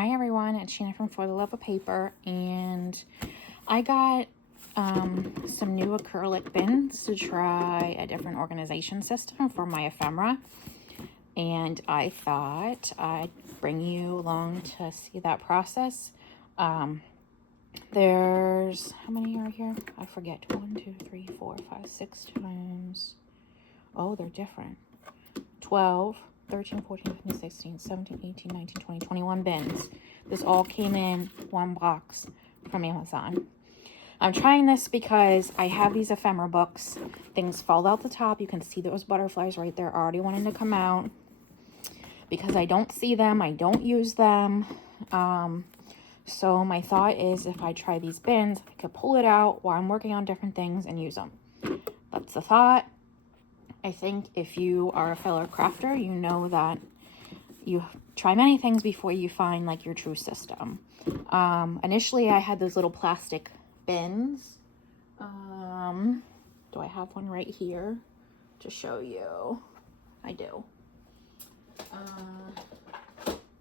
Hi everyone, it's Sheena from For the Love of Paper, and I got some new acrylic bins to try a different organization system for my ephemera, and I thought I'd bring you along to see that process. There's, how many are here? I forget. 1, 2, 3, 4, 5, 6 times. Oh, they're different. 12, 13, 14, 15, 16, 17, 18, 19, 20, 21 bins. This all came in one box from Amazon. I'm trying this because I have these ephemera books. Things fall out the top. You can see those butterflies right there already wanting to come out. Because I don't see them, I don't use them. So my thought is if I try these bins, I could pull it out while I'm working on different things and use them. That's the thought. I think if you are a fellow crafter, you know that you try many things before you find like your true system. Initially I had those little plastic bins. Do I have one right here to show you? I do.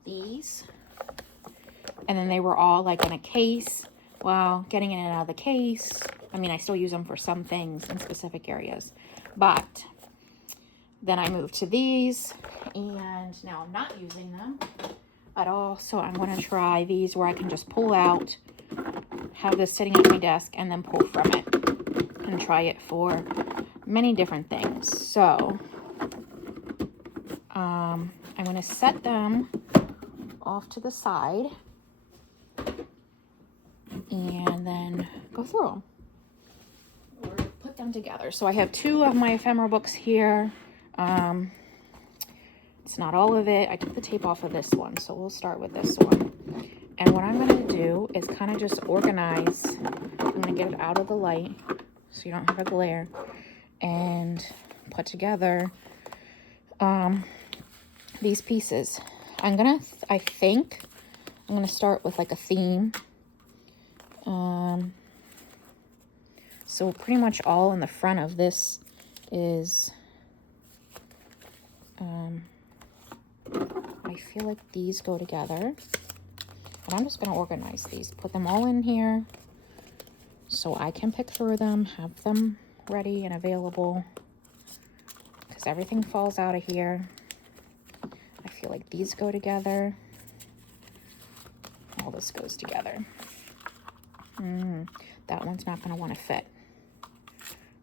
These. And then they were all like in a case. Well, getting in and out of the case, I mean, I still use them for some things in specific areas. But then I moved to these, and now I'm not using them at all. So I'm going to try these where I can just pull out, have this sitting at my desk, and then pull from it. And try it for many different things. So I'm going to set them off to the side and then go through them or put them together. So I have two of my ephemera books here. It's not all of it. I took the tape off of this one, so we'll start with this one. And what I'm going to do is kind of just organize. I'm going to get it out of the light so you don't have a glare, and put together these pieces. I think I'm going to start with like a theme. So pretty much all in the front of this is, I feel like these go together. And I'm just going to organize these, put them all in here so I can pick through them, have them ready and available, because everything falls out of here. I feel like these go together. All this goes together. That one's not going to want to fit.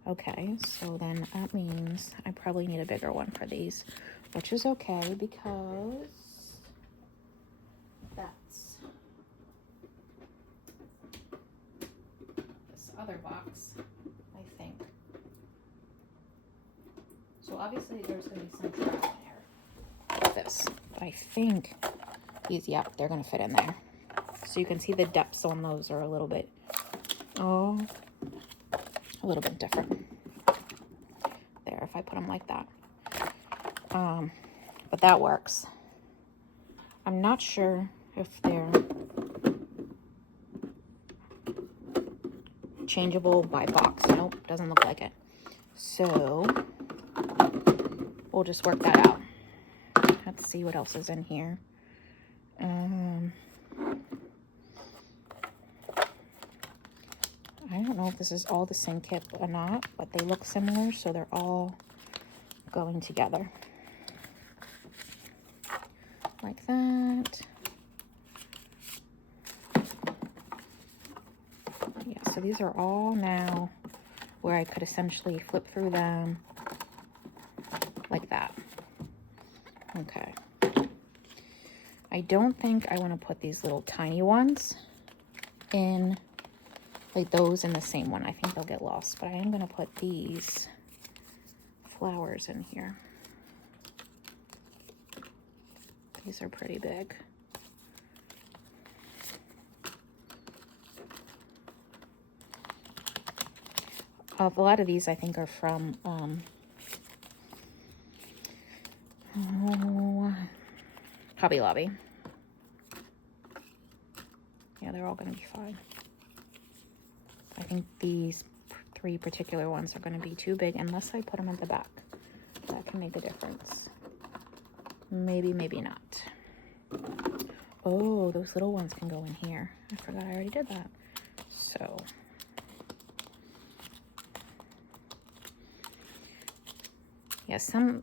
Okay, so then that means I probably need a bigger one for these, which is okay because that's this other box, I think. So obviously there's going to be some trash in there like this, but I think these, yep, they're going to fit in there. So you can see the depths on those are a little bit, a little bit different there if I put them like that. But that works. I'm not sure if they're changeable by box. Nope, doesn't look like it. So we'll just work that out. Let's see what else is in here. I don't know if this is all the same kit or not, but they look similar, so they're all going together. Like that. Yeah, so these are all now where I could essentially flip through them like that. Okay. I don't think I want to put these little tiny ones in, like those in the same one. I think they'll get lost, but I am going to put these flowers in here. These are pretty big. A lot of these I think are from Hobby Lobby. Yeah, they're all going to be fine. I think these three particular ones are going to be too big unless I put them at the back. That can make a difference. Maybe, maybe not. Oh, those little ones can go in here. I forgot I already did that. So yeah, some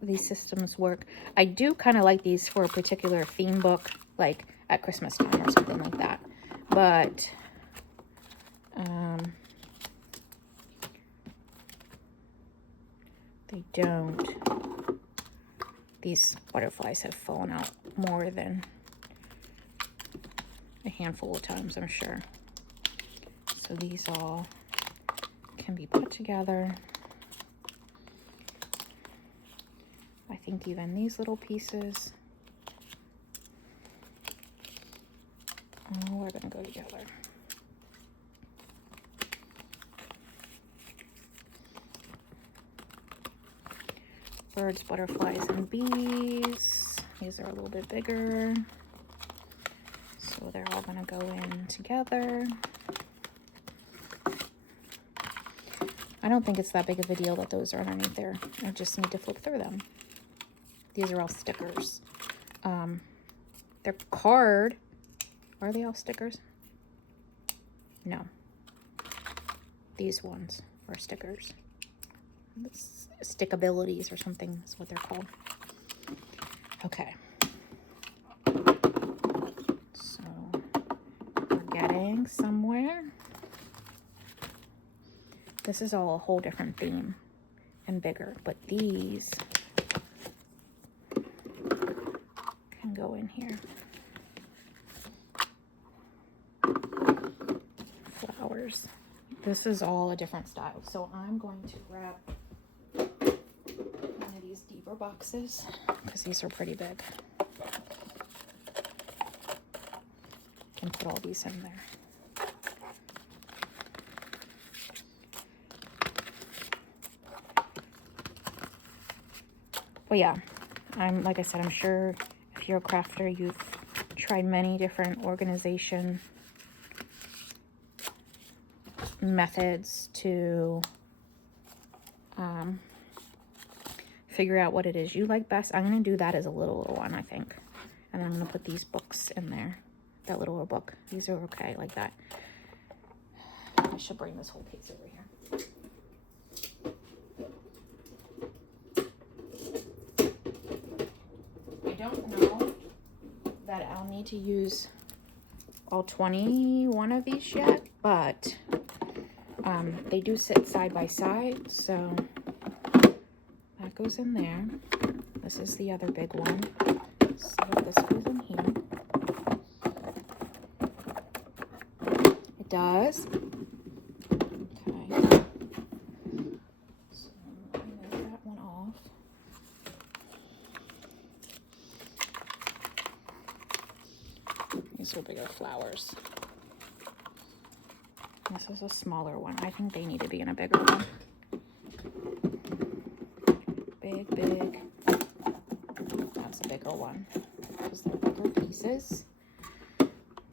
of these systems work. I do kind of like these for a particular theme book, like at Christmas time or something like that. But they don't. These butterflies have fallen out more than a handful of times, I'm sure. So these all can be put together. I think even these little pieces are going to go together. Birds, butterflies, and bees. These are a little bit bigger. So they're all going to go in together. I don't think it's that big of a deal that those are underneath there. I just need to flip through them. These are all stickers. They're card. Are they all stickers? No. These ones are stickers. Stickabilities or something is what they're called. Okay. So we're getting somewhere. This is all a whole different theme and bigger, but these can go in here. Flowers. This is all a different style. So I'm going to grab one of these deeper boxes because these are pretty big. And put all these in there. But yeah, like I said, I'm sure if you're a crafter, you've tried many different organization methods to figure out what it is you like best. I'm going to do that as a little one, I think. And I'm going to put these books in there. That little book. These are okay like that. I should bring this whole case over here. I don't know that I'll need to use all 21 of these yet, but they do sit side by side, so that goes in there. This is the other big one, so this goes in here. It does. Okay. So I'm going to move that one off. These are bigger flowers. This is a smaller one. I think they need to be in a bigger one. Big. That's a bigger one because they're bigger pieces.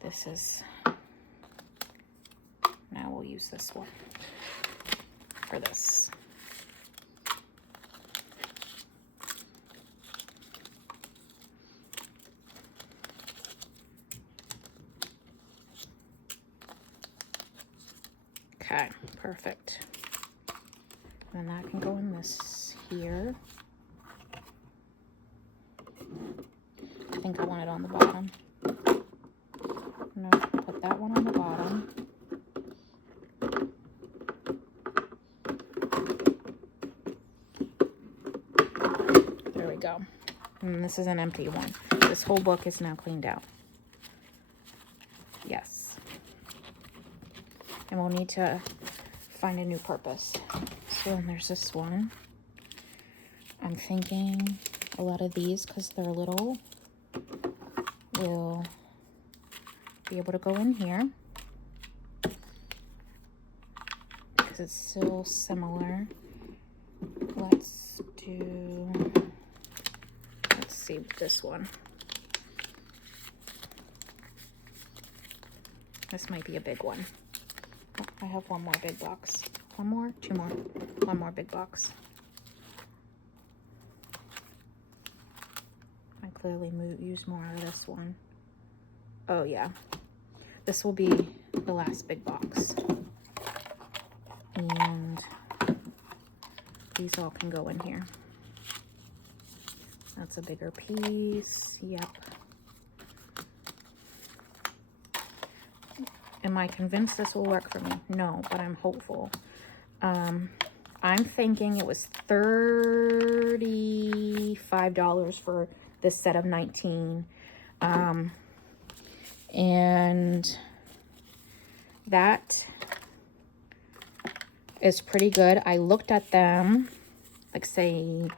This is, now we'll use this one for this. Okay, perfect. And that can go in this here. I think I want it on the bottom. No, put that one on the bottom. There we go. And this is an empty one. This whole book is now cleaned out. Yes. And we'll need to find a new purpose. So then there's this one. I'm thinking a lot of these, because they're little, will be able to go in here. Because it's still similar. Let's see this one. This might be a big one. Oh, I have one more big box. One more? Two more. One more big box. I clearly use more out of this one. Oh yeah, this will be the last big box. And these all can go in here. That's a bigger piece, yep. Am I convinced this will work for me? No, but I'm hopeful. I'm thinking it was $35 for this set of 19. And that is pretty good. I looked at them, like say,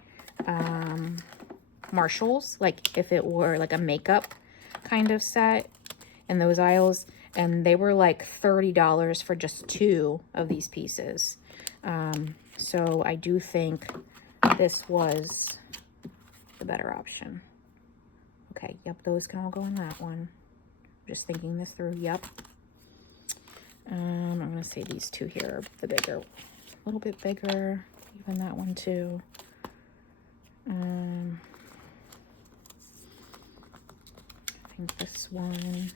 Marshalls, like if it were like a makeup kind of set in those aisles, and they were like $30 for just 2 of these pieces. So I do think this was the better option. Okay, yep, those can all go in that one. Just thinking this through, yep. I'm gonna say these 2 here are the bigger, a little bit bigger, even that one too. I think this one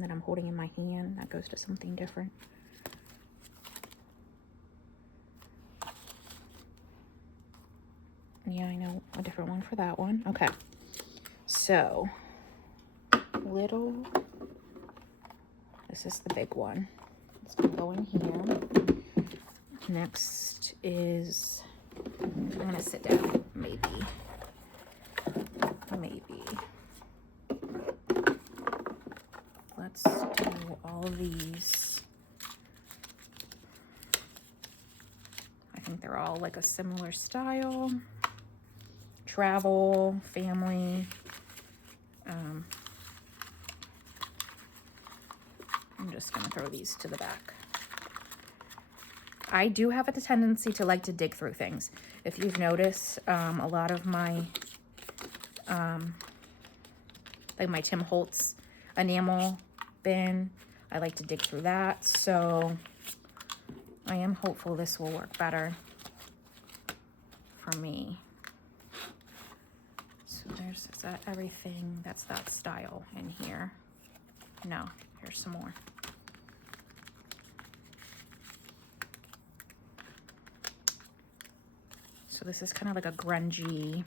that I'm holding in my hand, that goes to something different. Yeah, I know a different one for that one. Okay, so little, this is the big one. It's gonna go in here. Next is, I'm gonna sit down, maybe. Let's do all these. I think they're all like a similar style. Travel, family. I'm just gonna throw these to the back. I do have a tendency to like to dig through things. If you've noticed, a lot of my, like my Tim Holtz enamel bin, I like to dig through that. So I am hopeful this will work better for me. So is that everything? That's that style in here. No, here's some more. So this is kind of like a grungy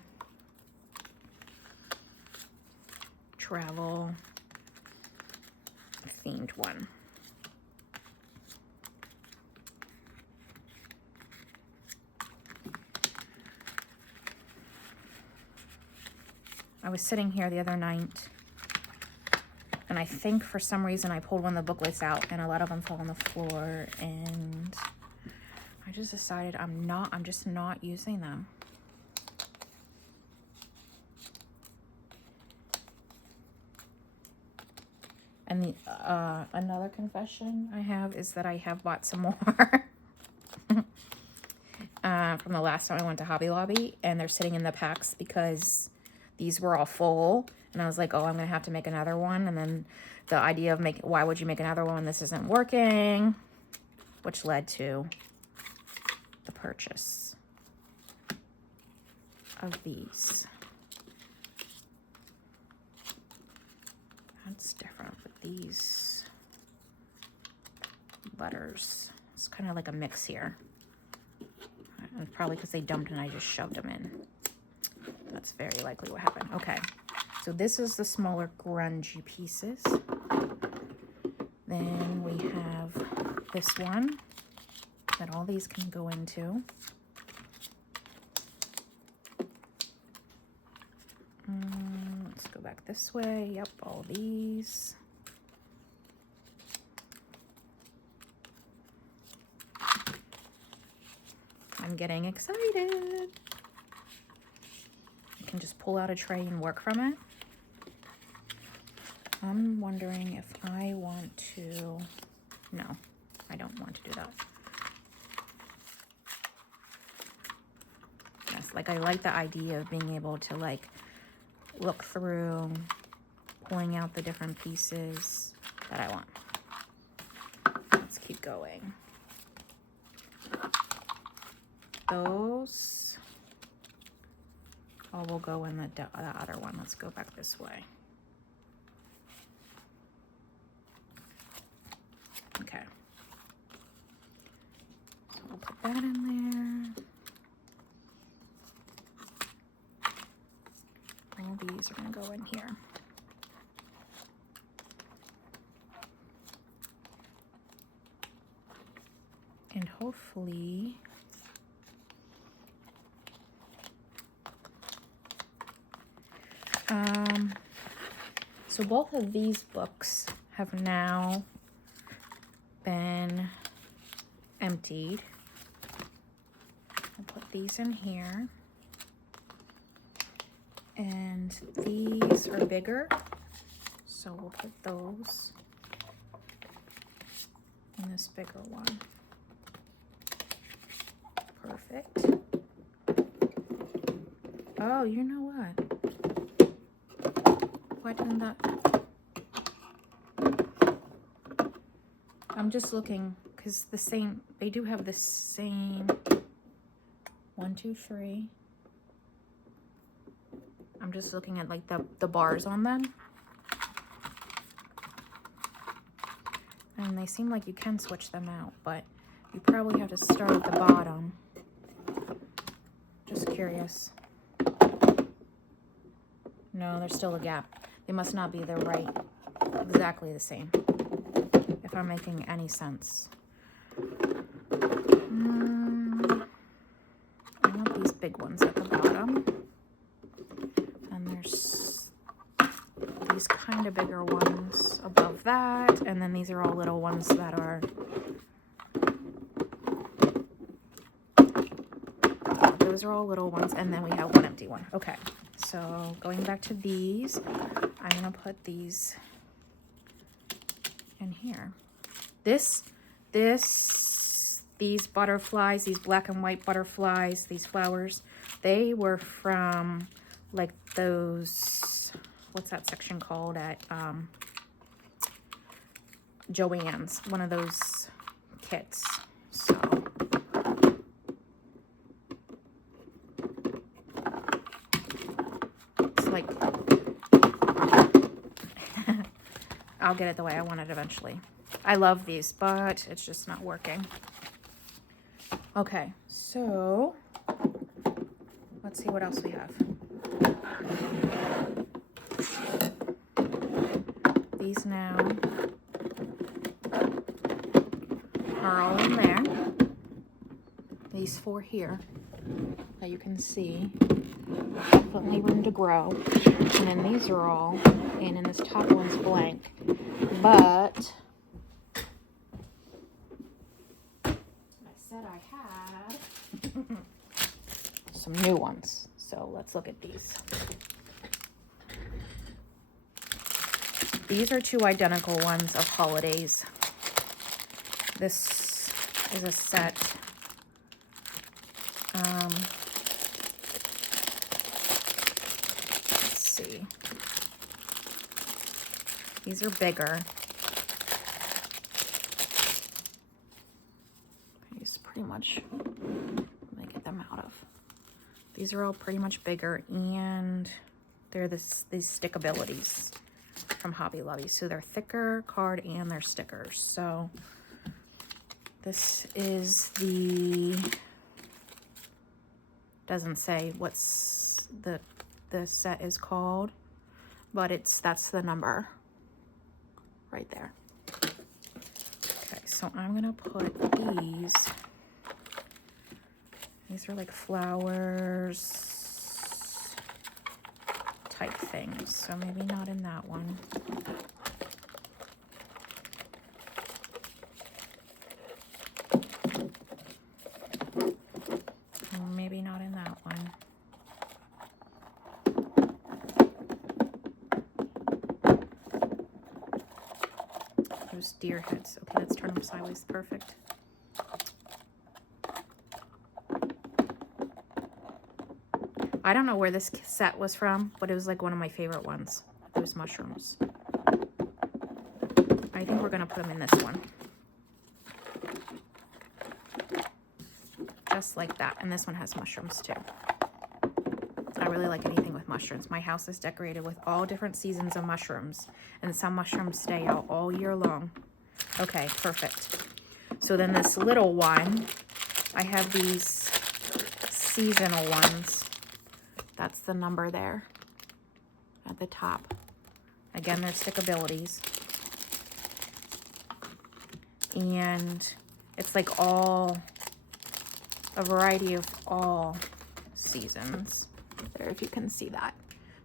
travel themed one. I was sitting here the other night, and I think for some reason I pulled one of the booklets out and a lot of them fell on the floor, and I just decided I'm just not using them. And the another confession I have is that I have bought some more from the last time I went to Hobby Lobby, and they're sitting in the packs because these were all full, and I was like, oh, I'm gonna have to make another one. And then the idea of why would you make another one when this isn't working, which led to the purchase of these. That's different with these butters. It's kind of like a mix here. And probably because they dumped and I just shoved them in. That's very likely what happened. Okay, so this is the smaller grungy pieces. Then we have this one that all these can go into. Let's go back this way. Yep, all these. I'm getting excited. I can just pull out a tray and work from it. I'm wondering if I want to, no, I don't want to do that. Yes, like I like the idea of being able to like look through, pulling out the different pieces that I want. Let's keep going. Those Oh, we'll go in the other one. Let's go back this way. Okay. So we'll put that in there. All these are going to go in here. And hopefully so both of these books have now been emptied. I'll put these in here. And these are bigger, so we'll put those in this bigger one. Perfect. Oh, you know what? Why didn't that? I'm just looking because they do have the same 1, 2, 3. I'm just looking at like the bars on them. And they seem like you can switch them out, but you probably have to start at the bottom. Just curious. No, there's still a gap. They must not be exactly the same, if I'm making any sense. I want these big ones at the bottom. And there's these kind of bigger ones above that. And then these are all little ones that are... Those are all little ones. And then we have one empty one. Okay. So going back to these, I'm going to put these in here. These butterflies, these black and white butterflies, these flowers, they were from like those, what's that section called at Joann's, one of those kits. So it's like, I'll get it the way I want it eventually. I love these, but it's just not working. Okay, so let's see what else we have. These now are all in there. These 4 here that you can see. Definitely room to grow. And then these are all in, and this top one's blank. But I had some new ones, so let's look at these. These are 2 identical ones of holidays. This is a set. Let's see. These are bigger. Pretty much let me get them out of. These are all pretty much bigger, and they're these stickabilities from Hobby Lobby. So they're thicker card and they're stickers. So this is doesn't say what's the set is called, but that's the number right there. Okay, so I'm gonna put these. These are like flowers type things, so maybe not in that one. Maybe not in that one. Those deer heads. Okay, let's turn them sideways. Perfect. I don't know where this set was from, but it was like one of my favorite ones. Those mushrooms. I think we're gonna put them in this one. Just like that. And this one has mushrooms too. I really like anything with mushrooms. My house is decorated with all different seasons of mushrooms, and some mushrooms stay out all year long. Okay, perfect. So then this little one, I have these seasonal ones. That's the number there at the top. Again, they're stickabilities. And it's like all, a variety of all seasons. There, if you can see that.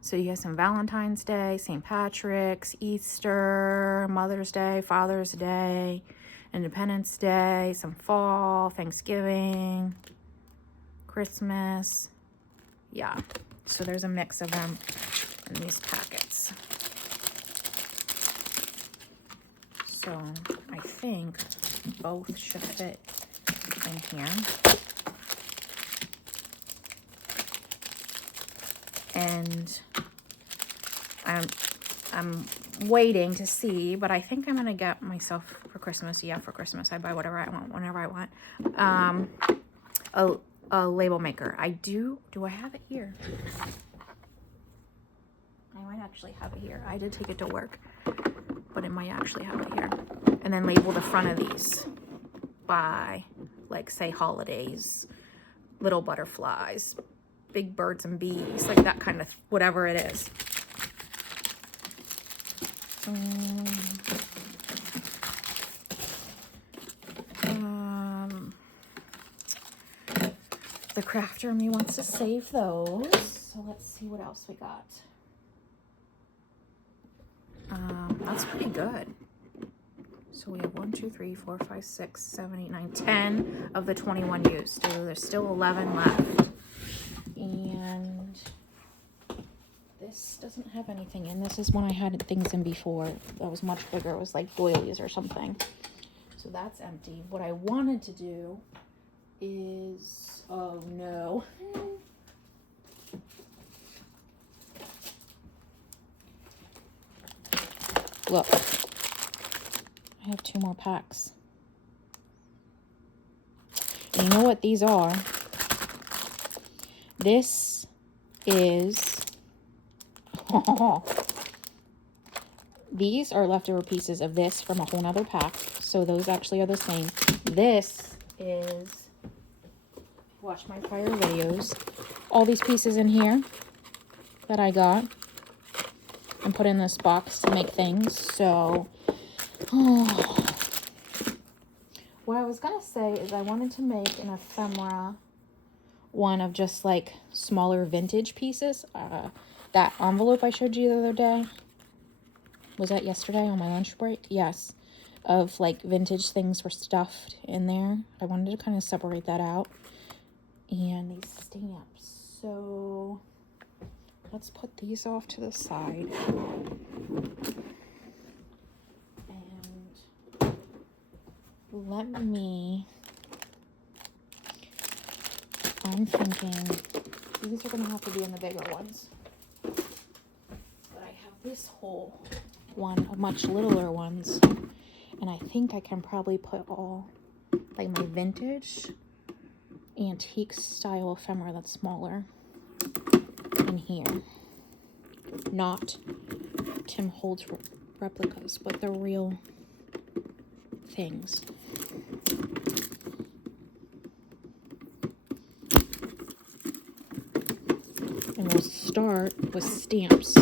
So you have some Valentine's Day, St. Patrick's, Easter, Mother's Day, Father's Day, Independence Day, some fall, Thanksgiving, Christmas. Yeah, so there's a mix of them in these packets. So I think both should fit in here. And I'm waiting to see, but I think I'm gonna get myself for Christmas. Yeah, for Christmas, I buy whatever I want, whenever I want. A label maker. Do I have it here? I might actually have it here. I did take it to work, but it might actually have it here. And then label the front of these by, like, say, holidays, little butterflies, big birds and bees, like that kind of, whatever it is. The crafter in me wants to save those, so let's see what else we got. That's pretty good. So we have 1, 2, 3, 4, 5, 6, 7, 8, 9, 10 of the 21 used. So there's still 11 left. And this doesn't have anything in. This is one I had things in before. That was much bigger. It was like doilies or something. So that's empty. What I wanted to do is, oh no. Look, I have 2 more packs. And you know what these are? This is, these are leftover pieces of this from a whole nother pack. So those actually are the same. This is, watch my prior videos, all these pieces in here that I got and put in this box to make things. So, what I was gonna say is I wanted to make an ephemera one of just like smaller vintage pieces. That envelope I showed you the other day, was that yesterday on my lunch break? Yes, of like vintage things were stuffed in there. I wanted to kind of separate that out. And these stamps, so let's put these off to the side. And let me, I'm thinking these are going to have to be in the bigger ones. But I have this whole one of much littler ones. And I think I can probably put all like my vintage antique style ephemera that's smaller in here. Not Tim Holtz replicas, but the real things. And we'll start with stamps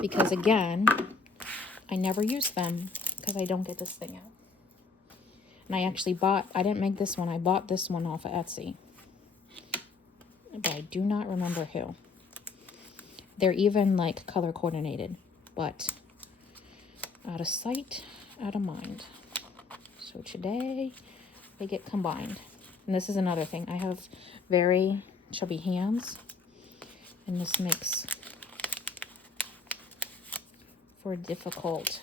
because again, I never use them because I don't get this thing out. And I actually I didn't make this one, I bought this one off of Etsy. But I do not remember who. They're even like color coordinated, but out of sight, out of mind. So today they get combined. And this is another thing. I have very chubby hands, and this makes for a difficult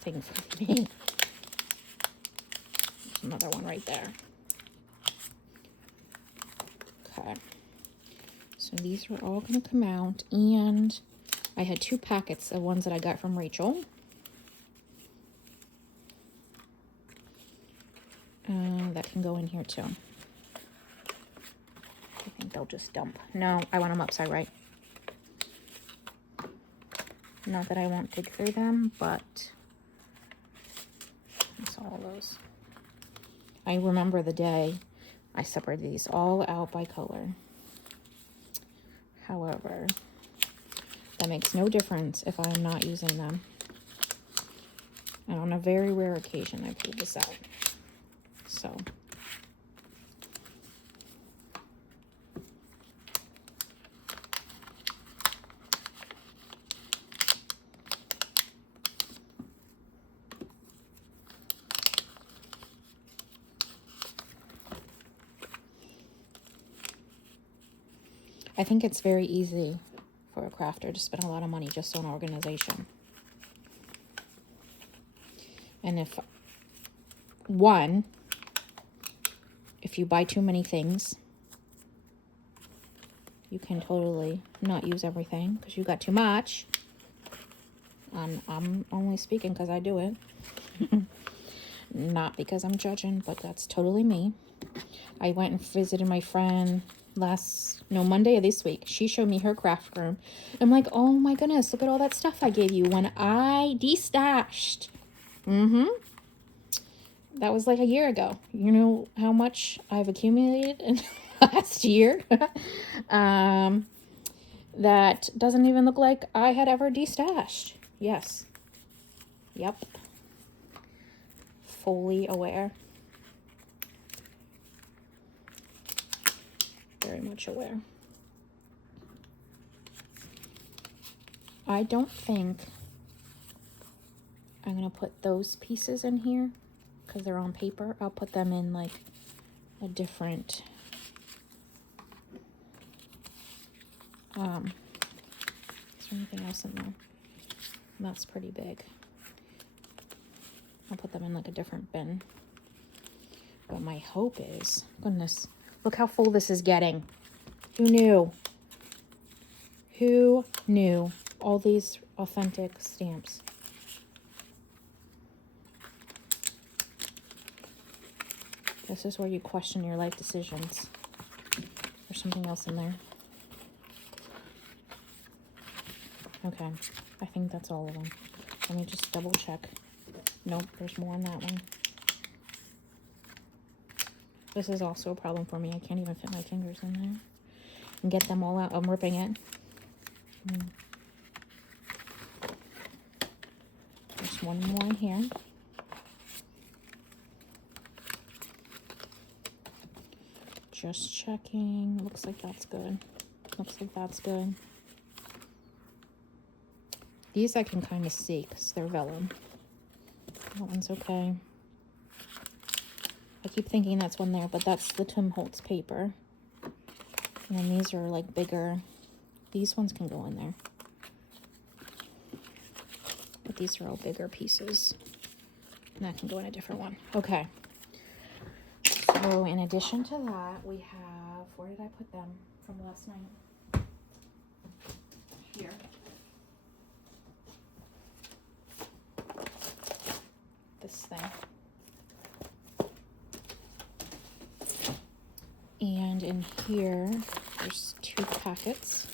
thing for me. There's another one right there. Okay. So these are all going to come out, and I had 2 packets of ones that I got from Rachel. That can go in here too. I they'll just dump. No, I want them upside right. Not that I won't dig through them, but I saw all those. I remember the day I separated these all out by color. However, that makes no difference if I'm not using them. And on a very rare occasion, I pulled this out. So, I think it's very easy for a crafter to spend a lot of money just on organization. And if you buy too many things, you can totally not use everything because you got too much. I'm only speaking because I do it. Not because I'm judging, but that's totally me. I went and visited my friend Monday of this week. She showed me her craft room. I'm like, oh my goodness, look at all that stuff I gave you when I destashed. That was like a year ago. You know how much I've accumulated in the last year? That doesn't even look like I had ever destashed. Yes. Yep. Fully aware. Very much aware. I don't think I'm going to put those pieces in here because they're on paper. I'll put them in like a different is there anything else in there? That's pretty big. I'll put them in like a different bin. But my hope is, goodness, look how full this is getting. Who knew? Who knew? All these authentic stamps. This is where you question your life decisions. There's something else in there. Okay, I think that's all of them. Let me just double check. Nope, there's more in that one. This is also a problem for me. I can't even fit my fingers in there and get them all out. I'm ripping it. There's one more in here. Just checking. Looks like that's good. Looks like that's good. These I can kind of see because they're vellum. That one's okay. I keep thinking that's one there, but that's the Tim Holtz paper. And then these are like bigger. These ones can go in there. But these are all bigger pieces. And that can go in a different one. Okay. So in addition to that, we have, where did I put them from last night? Here. This thing. And in here, there's 2 packets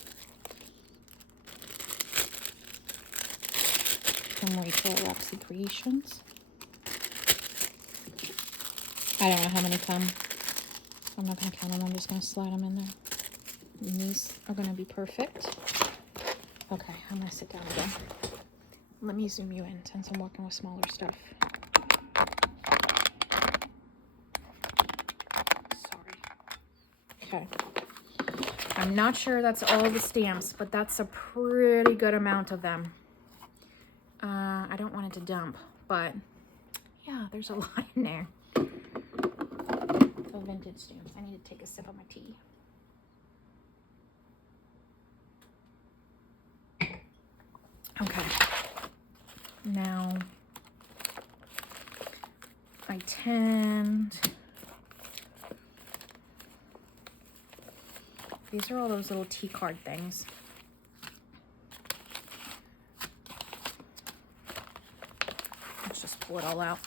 from Rachel at Roxy Creations. I don't know how many come. I'm not going to count them. I'm just going to slide them in there. And these are going to be perfect. Okay, I'm going to sit down again. Let me zoom you in since I'm working with smaller stuff. Okay, I'm not sure that's all the stamps, but that's a pretty good amount of them. I don't want it to dump, but yeah, there's a lot in there. The vintage stamps. I need to take a sip of my tea. Okay, now I tend... These are all those little tea card things. Let's just pull it all out.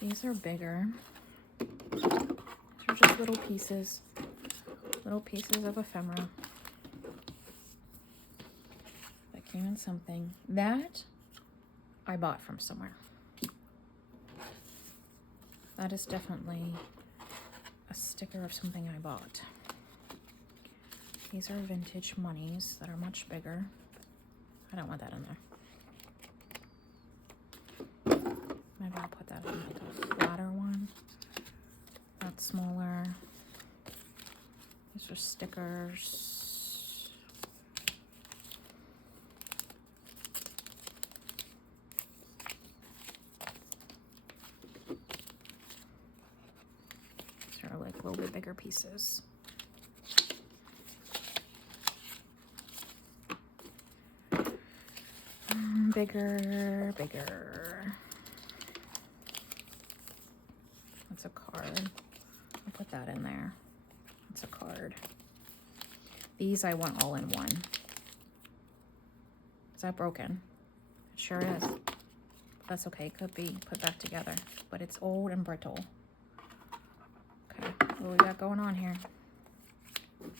These are bigger. These are just little pieces of ephemera that came in something that I bought from somewhere. That is definitely a sticker of something I bought. These are vintage monies that are much bigger. I don't want that in there. Maybe I'll put that in the flatter one. That's smaller. These are stickers. These are like a little bit bigger pieces. Bigger. That's a card. I'll put that in there. It's a card. These I want all in one. Is that broken? It sure is. That's okay. It could be put back together. But it's old and brittle. Okay. What we got going on here?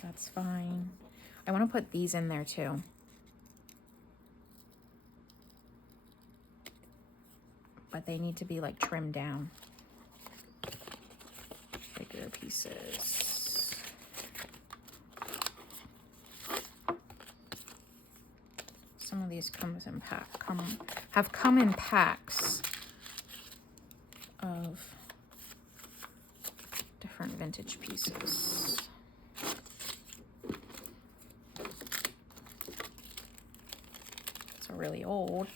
That's fine. I want to put these in there too. But they need to be like trimmed down. Bigger pieces. Some of these have come in packs of different vintage pieces. It's really old.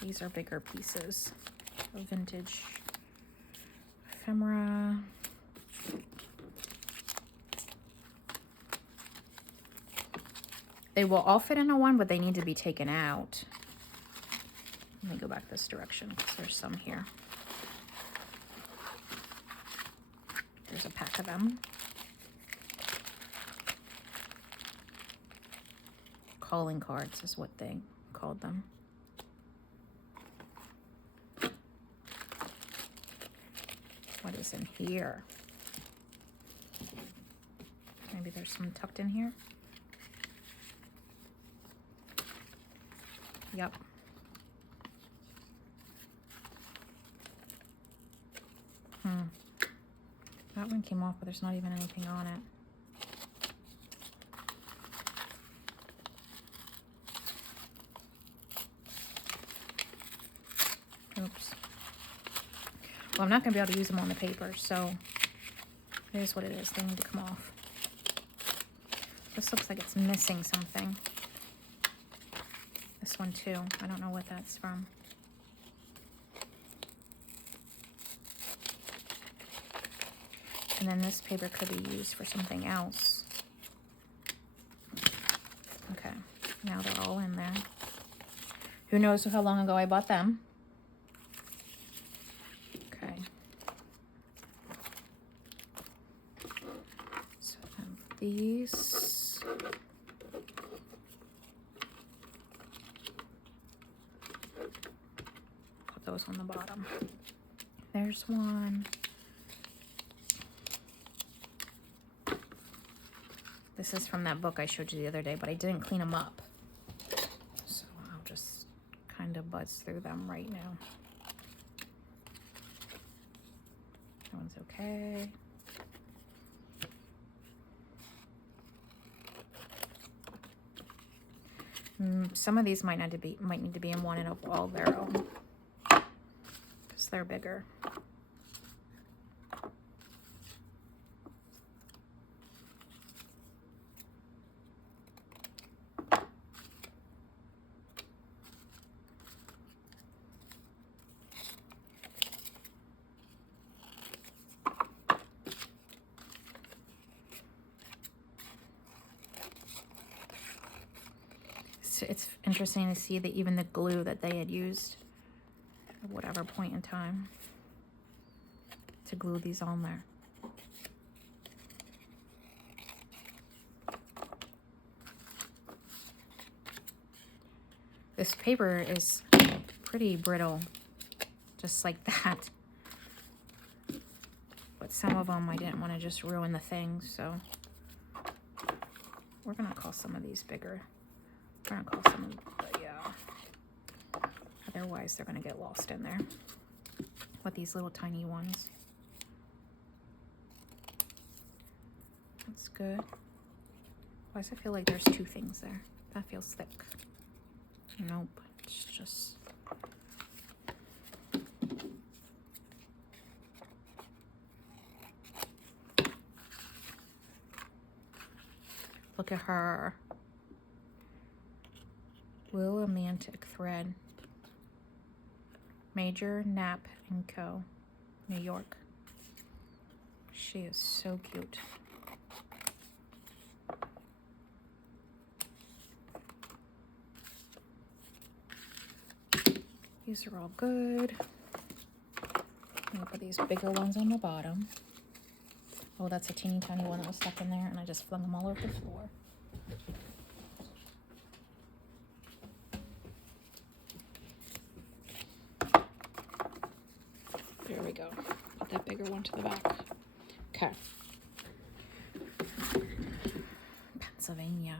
These are bigger pieces of vintage ephemera. They will all fit into one, but they need to be taken out. Let me go back this direction because there's some here. There's a pack of them. Calling cards is what they called them. What is in here? Maybe there's some tucked in here. Yep. That one came off, but there's not even anything on it. Oops. Well, I'm not going to be able to use them on the paper, so it is what it is. They need to come off. This looks like it's missing something. This one too. I don't know what that's from. And then this paper could be used for something else. Okay, now they're all in there. Who knows how long ago I bought them? Okay. So these. Put those on the bottom. There's one. This is from that book I showed you the other day, but I didn't clean them up. So I'll just kind of buzz through them right now. That one's okay. Some of these might need to be in one and of all their own, because they're bigger. It's interesting to see that even the glue that they had used at whatever point in time to glue these on there. This paper is pretty brittle, just like that. But some of them I didn't want to just ruin the thing, so we're gonna call some of these bigger. We're gonna call some of them, but yeah. Otherwise they're gonna get lost in there with these little tiny ones. That's good. Why does it feel like there's two things there? That feels thick. Nope, it's just... Look at her. Willimantic thread. Major Knapp & Co. New York. She is so cute. These are all good. I'm gonna put these bigger ones on the bottom. Oh, that's a teeny tiny one that was stuck in there, and I just flung them all over the floor. There we go. Put that bigger one to the back. Okay. Pennsylvania.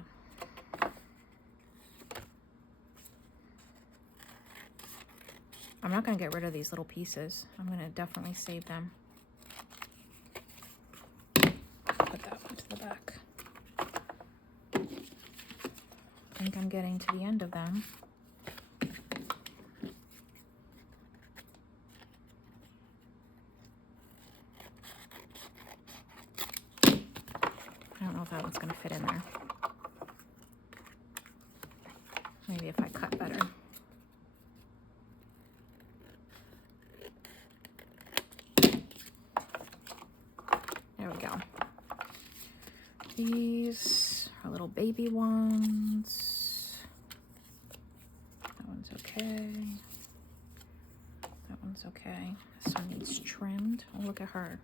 I'm not going to get rid of these little pieces. I'm going to definitely save them. Put that one to the back. I think I'm getting to the end of them. I don't know if that one's going to fit in there. Maybe if I cut better. There we go. These are little baby ones. That one's okay. That one's okay. This one needs trimmed. Oh, look at her.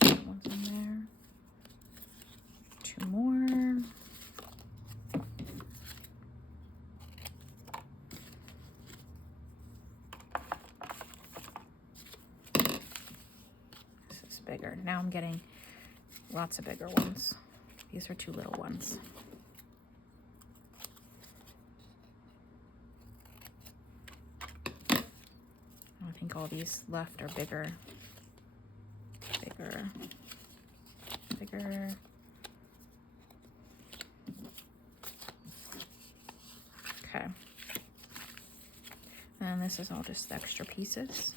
That one's in there. Two more. Bigger. Now I'm getting lots of bigger ones. These are two little ones. I think all these left are bigger. Bigger. Bigger. Okay. And this is all just extra pieces.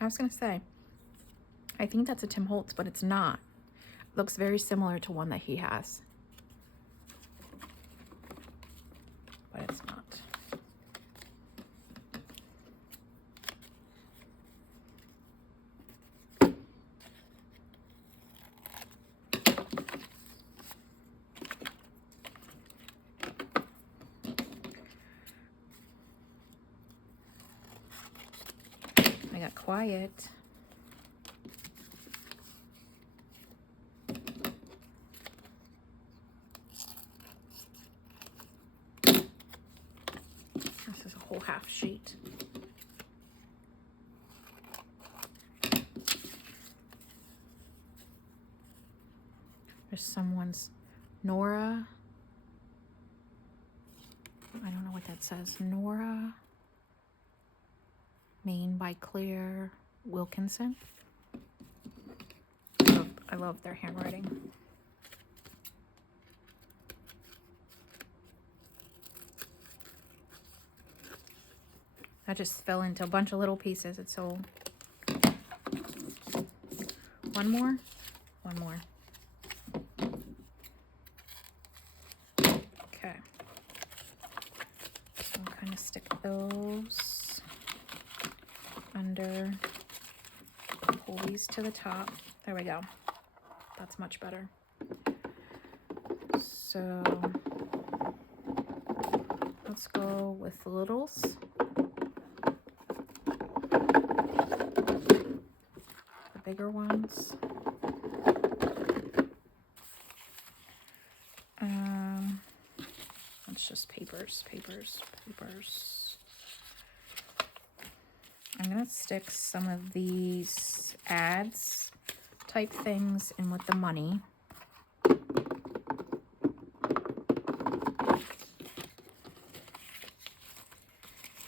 I was gonna say, I think that's a Tim Holtz, but it's not. It looks very similar to one that he has, but it's not. I got quiet. This is a whole half sheet. There's someone's Nora. I don't know what that says. Nora. Maine by Claire Wilkinson. I love their handwriting. I just fell into a bunch of little pieces. It's so One more? One more. Okay. So I'll kind of stick those under, pull these to the top. There we go. That's much better. So let's go with the littles. The bigger ones. It's just papers. I'm gonna stick some of these ads type things in with the money.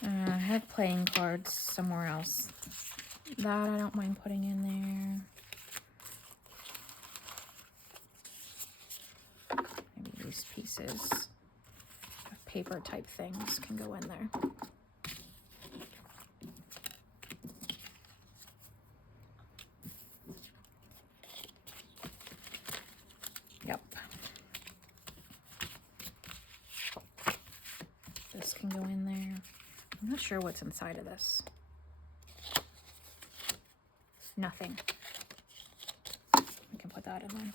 I have playing cards somewhere else. That I don't mind putting in there. Maybe these pieces of paper type things can go in there. Yep. This can go in there. I'm not sure what's inside of this. Nothing. We can put that in there.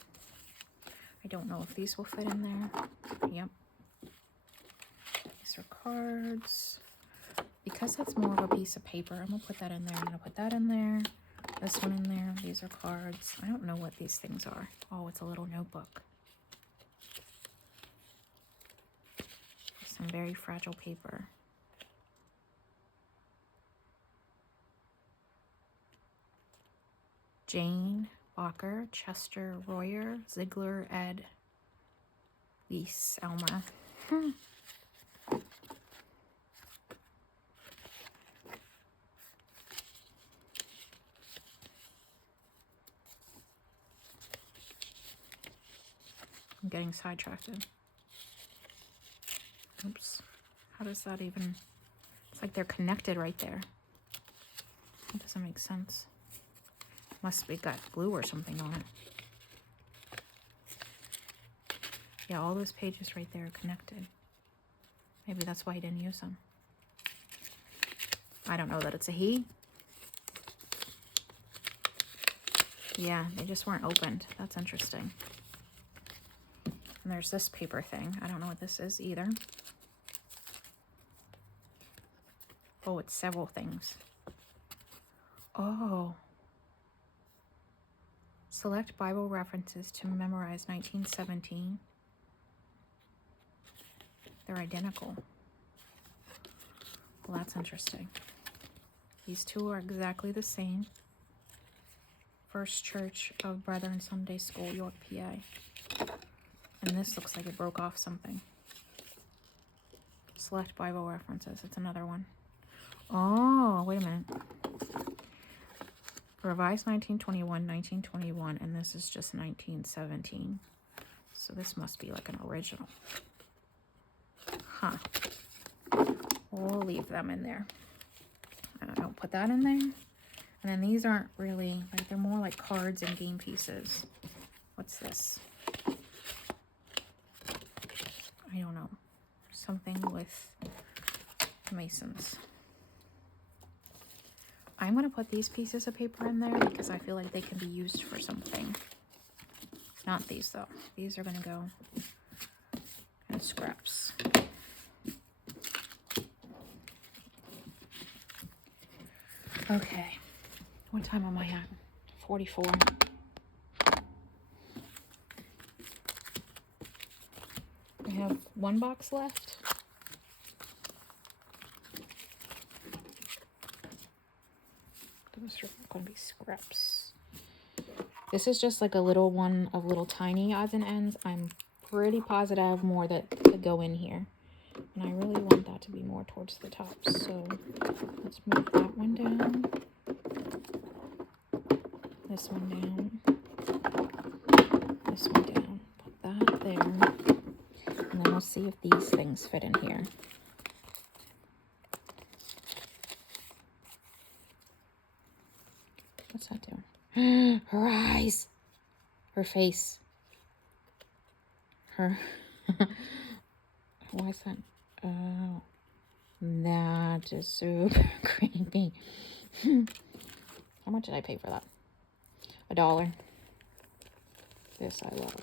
I don't know if these will fit in there. Yep. These are cards. Because that's more of a piece of paper, I'm going to put that in there. I'm going to put that in there. This one in there. These are cards. I don't know what these things are. Oh, it's a little notebook. Some very fragile paper. Jane, Walker, Chester, Royer, Ziegler, Ed, Weiss, Elmer. I'm getting sidetracked. Oops. How does that even... It's like they're connected right there. That doesn't make sense. Must be got glue or something on it. Yeah, all those pages right there are connected. Maybe that's why he didn't use them. I don't know that it's a he. Yeah, they just weren't opened. That's interesting. And there's this paper thing. I don't know what this is either. Oh, it's several things. Oh. Select Bible references to memorize 1917. They're identical. Well, that's interesting. These two are exactly the same. First Church of Brethren Sunday School, York, PA. And this looks like it broke off something. Select Bible references. It's another one. Oh, wait a minute. Revised 1921, 1921, and this is just 1917. So this must be like an original. Huh. We'll leave them in there. I'll put that in there. And then these aren't really, like, they're more like cards and game pieces. What's this? I don't know. Something with Masons. I'm going to put these pieces of paper in there because I feel like they can be used for something. Not these, though. These are going to go as scraps. Okay. What time am I at? 44. I have one box left. Those are going to be scraps. This is just like a little one of little tiny odds and ends. I'm pretty positive I have more that could go in here. And I really want that to be more towards the top. So let's move that one down. This one down. This one down. Put that there. And then we'll see if these things fit in here. What's that doing? Her eyes. Her face. Her. Why is that? Oh. That is super creepy. How much did I pay for that? $1. This I love.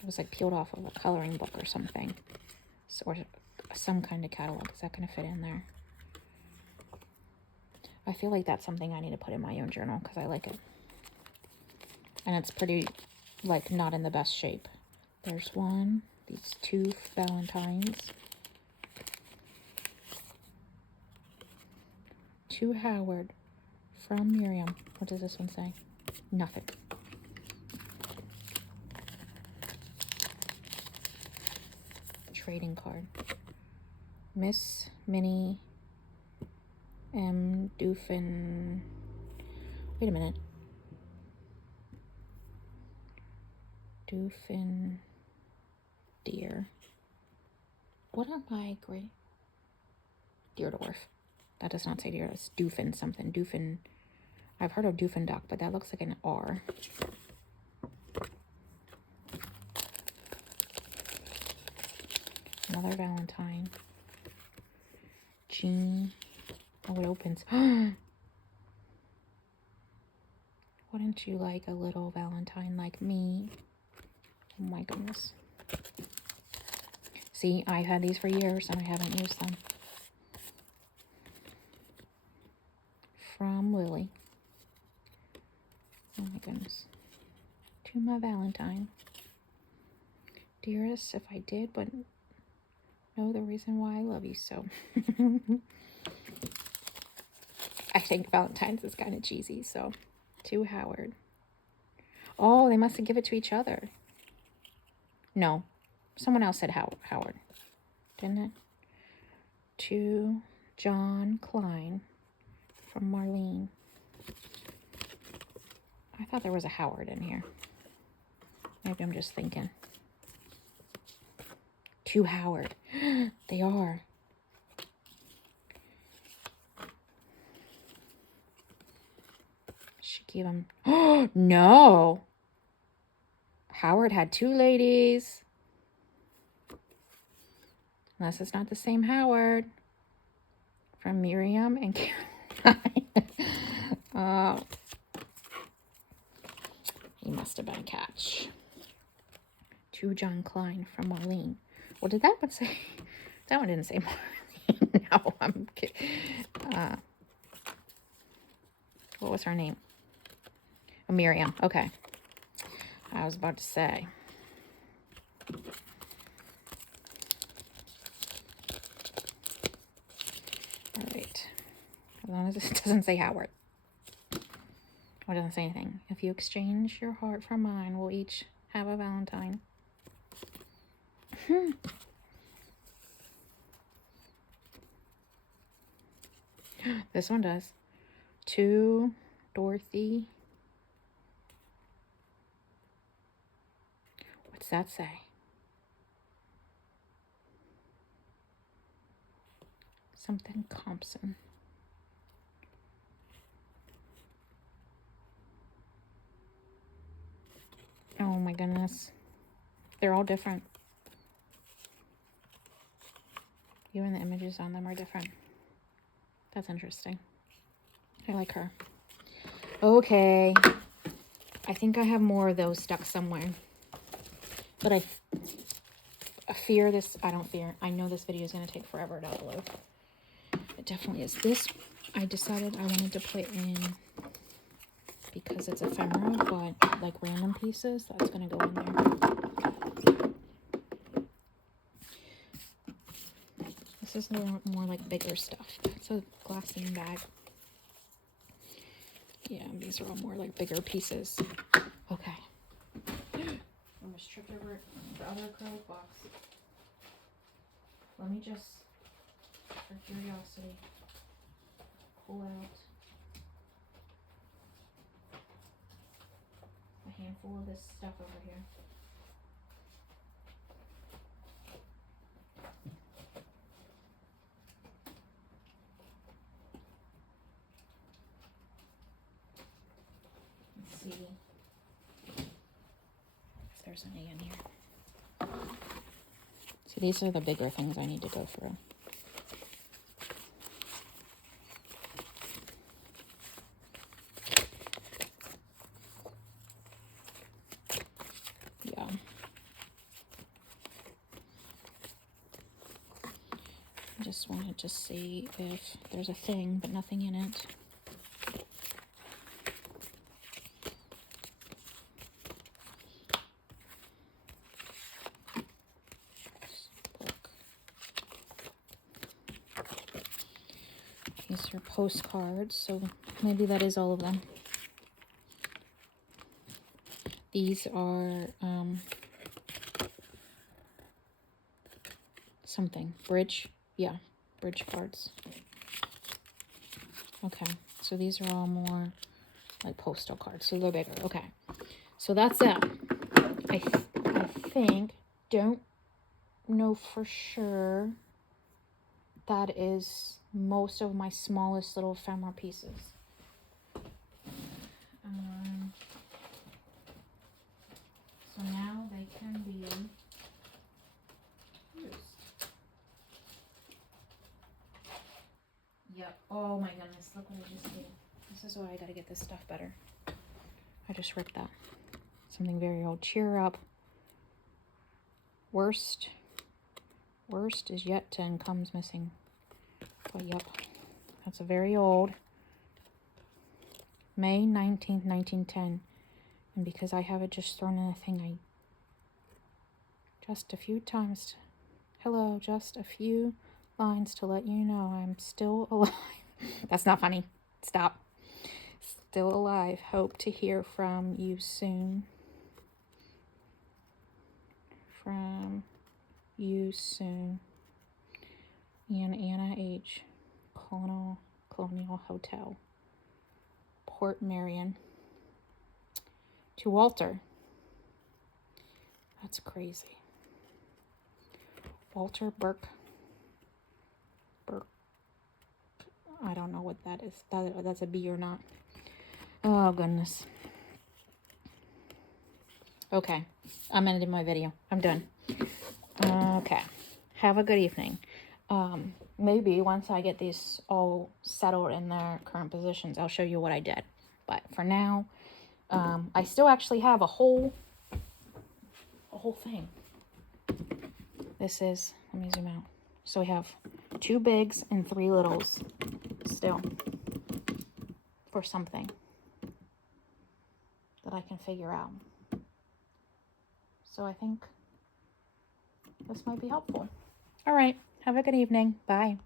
It was like peeled off of a coloring book or something. Or some kind of catalog. Is that going to fit in there? I feel like that's something I need to put in my own journal because I like it. And it's pretty, like, not in the best shape. There's one. These 2 Valentines. 2 Howard from Miriam. What does this one say? Nothing. Trading card. Miss Minnie M. Doofin. Wait a minute. Doofin Deer. What am I great? Deer dwarf. That does not say deer. It's Doofin something. Doofin. I've heard of Doofin duck, but that looks like an R. Another Valentine. Jean. Oh, it opens. Wouldn't you like a little Valentine like me? Oh my goodness. See, I've had these for years and I haven't used them. From Lily. Oh my goodness. To my Valentine. Dearest, if I did, but know the reason why I love you so. I think Valentine's is kind of cheesy, so. To Howard. Oh, they must have given it to each other. No. Someone else said Howard. Didn't it? To John Klein from Marlene. I thought there was a Howard in here. Maybe I'm just thinking. To Howard. They are. She gave him. Oh, no. Howard had 2 ladies. Unless it's not the same Howard. From Miriam and Caroline. Oh. He must have been a catch. To John Klein from Marlene. What did that one say? That one didn't say Marlene. No, I'm kidding. What was her name? Oh, Miriam. Okay. I was about to say. All right. As long as it doesn't say Howard. Or doesn't say anything. If you exchange your heart for mine, we'll each have a Valentine. This one does. To Dorothy. What's that say? Something Compson. Oh my goodness. They're all different. Even the images on them are different. That's interesting. I like her. Okay. I think I have more of those stuck somewhere. But I fear this. I don't fear. I know this video is going to take forever to upload. It definitely is. This, I decided I wanted to put in because it's ephemera, but like random pieces, that's going to go in there. This is more like bigger stuff. It's a glassine bag. Yeah, these are all more like bigger pieces. Okay. Almost tripped over the other acrylic box. Let me just, for curiosity, pull out a handful of this stuff over here. see if there's any in here. So these are the bigger things I need to go through. Yeah. I just wanted to see if there's a thing, but nothing in it. These are postcards, so maybe that is all of them. These are something. Bridge. Yeah, bridge cards. Okay, so these are all more like postal cards, so they're bigger. Okay, so that's it. I think, don't know for sure, that is most of my smallest little ephemera pieces. So now they can be used. Yep. Oh my goodness, look what I just did. This is why I gotta get this stuff better. I just ripped that. Something very old. Cheer up. Worst is yet to and comes missing. But yep, that's a very old. May 19th, 1910. And because I have it just thrown in a thing, just a few times. Hello, just a few lines to let you know I'm still alive. That's not funny. Stop. Still alive. Hope to hear from you soon. From you soon. And Anna H. Colonial Hotel. Port Marion. To Walter. That's crazy. Walter Burke. I don't know what that is. That's a B or not. Oh, goodness. Okay. I'm ending my video. I'm done. Okay. Have a good evening. Maybe once I get these all settled in their current positions, I'll show you what I did. But for now, I still actually have a whole thing. This is, let me zoom out. So we have 2 bigs and 3 littles still for something that I can figure out. So I think this might be helpful. All right. Have a good evening. Bye.